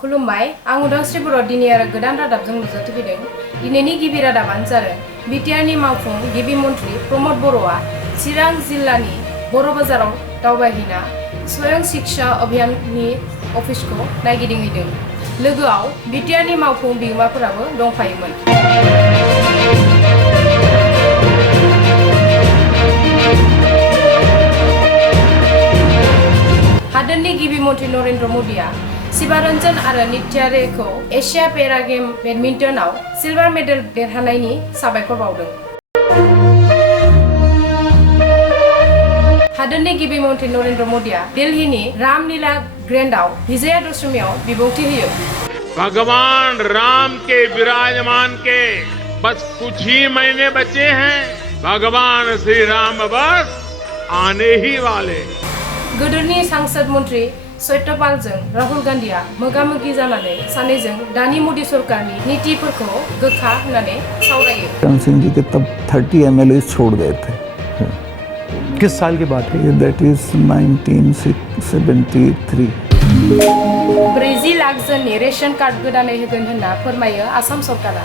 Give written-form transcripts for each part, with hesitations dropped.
खुलुमबाय आं उदांश्री बर' दिनै आरो गोदान रादाबजों नुजाथि फैदों। दिनैनि गिबि रादाबानो जादों बिटिआरनि मावफुं गिबि मन्थ्रि प्रमद बर'आ चिरां जिल्लानि बर' बाजाराव दावबायहैना स्वयं शिक्षा अभियाननि अफिसखौ नायगिदिंहैदों। लोगोआव बिटिआरनि मावफुं बिगोमाफोराबो दंफायोमोन। हादोरनि गिबि मन्थ्रि नरेन्द्र मदिआ शिवारन्जन आरो नित्यारेखौ एशिया पेरा गेम बेडमिन्टनाव सिलभार मेडेल देरहानायनि साबायखर बावदों। हादोरनि गिबि मन्थ्रि नरेन्द्र मदिआ दिल्लीनि रामलीला ग्रेन्डआव विजया दशमीआव बिबुंथि होयो। भगवान राम के विराजमान के बस कुछ ही महीने बचे हैं। भगवान श्री राम बस आने ही वाले। गोदोरनि सांसद मन्थ्रि सत्यपालजों राहुल गान्धीआ मोगा-मोगि जानानै सानैजों दानि मोदी सरकारनि नीतिफोरखौ गोखा होननानै सावरायो। सिंह जी के तब 30 MLA छोड़ गए थे। किस साल की बात है? That is 1973. 40 लाख जननि रेशन कार्ड गोदानै होगोन होनना फोरमायो आसाम सरकारा।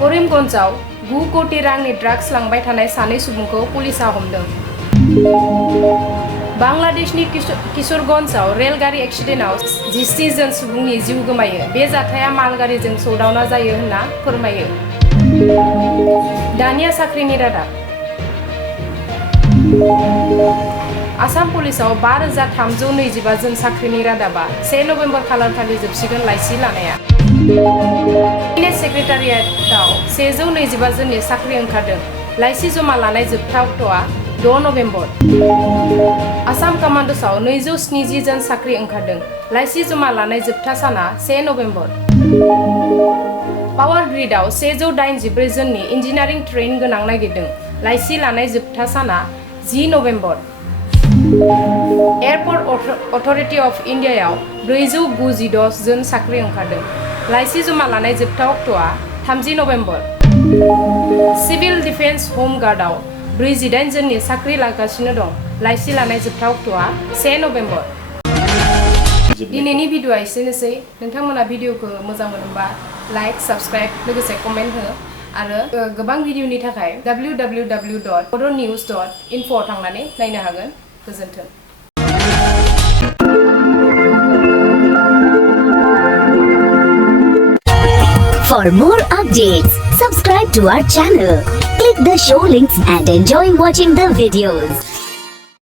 करिमगन्जआव 9 कोटी रांनि ड्राग्स लांबाय थानाय सानै सुबुंखौ पुलिसआ हमदों। बांलादेशनि किशोरगन्जआव रेलगारि एक्सिडेन्टआव 17 जन सुबुंनि जिउ गोमायो। बे जाथाया मालगारिजों सौदावना जायो होनना फोरमायो। दानिया साख्रिनि रादाब। आसाम पुलिसाव 5325 जन साख्रिनि रादाबा 1 नभेम्बर खालारखालि जोबसिगोन। लाइसि लानाया केबिनेट सेक्रेटारियेटआव 125 जननि साख्रि ओंखारदों। लाइसि जमा लानाय जोबथा अक्ट'आ 6 नभेम्बर। आसाम कामान्डसआव 270 जन साख्रि ओंखारदों। लाइसि जमा लानाय जोबथा साना 1 नभेम्बर। पावार ग्रिडआव 184 जननि इन्जिनियारिं ट्रेइन गोनां नागिरदों। लाइसि लानाय जोबथा साना 10 नभेम्बर। एयारपर्ट अथरिटि अफ इन्डियायाव 496 जन साख्रि ओंखारदों। लाइसि जमा लानाय जोबथा अक्ट'आ 30 नभेम्बर। सिभिल डिफेन्स हम गार्डआव 48 जननि साख्रि लागासिनो दं। लाइसि लानाय जोबथा अक्ट'आ 1 नभेम्बर। दिनैनि भिडिअ'आ एसेनोसै। नोंथांमोना भिडिअ'खौ मोजां मोनोबा लाइक, साबस्क्राइब लोगोसे कमेन्ट हो आरो गोबां भिडिअ'नि थाखाय www.bodonews.info आव थांनानै नायनो हागोन। गोजोन्थों। For more updates, subscribe to our channel, click the show links and enjoy watching the videos.